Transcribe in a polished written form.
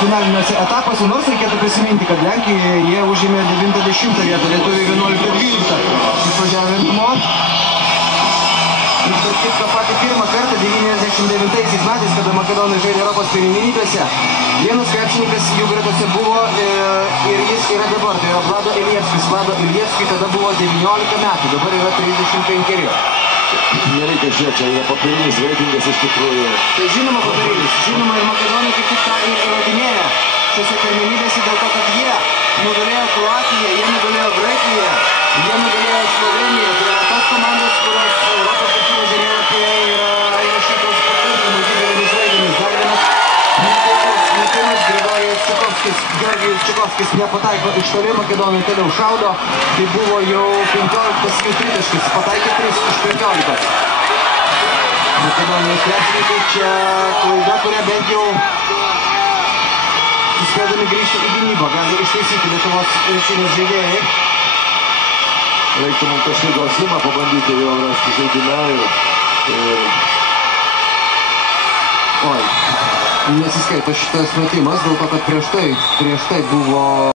finaliniuose etapuose, nors reikėtų prisiminti, kad Lenkijoje jie užėmė 90 vietą, lietuviai 11-12 išvažiavę namo. Ir tarp kitko patį pirmą kartą 99 metais, kada makedonai žaidė Europos pirmenybėse, vienas krepšininkas jų gretose buvo ir jis yra dabar, tai yra Vlado Ilievskis. Vlado Ilievskis tada buvo 19 metų, dabar yra 35. Nereikia žiūrėti, čia yra papirinis reitingas iš tikrųjų. Tai žinoma papirinis, žinoma ir makedonai kaip tik tą ir įrodinėja šiose pirmenybėse dėl to, kad jie nugalėjo Kroatiją, jie nugalėjo Graikiją, jie nugalėjo Sloveniją. Tai yra tos komandos, kurios Europos krepšinio žemėlapyje yra įrašytos pakankamai didelėmis raidėmis. Dar vienas metimas Grigorijas Čikovskis, Georgijus Čikovskis nepataiko iš toli, makedonai toliau šaudo. Tai buvo jau 15 tritaškis, pataikė 3 iš 15. Makedonijos krepšininkai čia klaida, kurią bent jau spėdami grįžti į gynybą gali ištaisyti Lietuvos rinktinės žaidėjai. Reiktų mums kažkaip gal Simą pabandyti jau rasti žaidime ir... Oi, nesiskaito šitas metimas, dėl to, kad prieš tai buvo...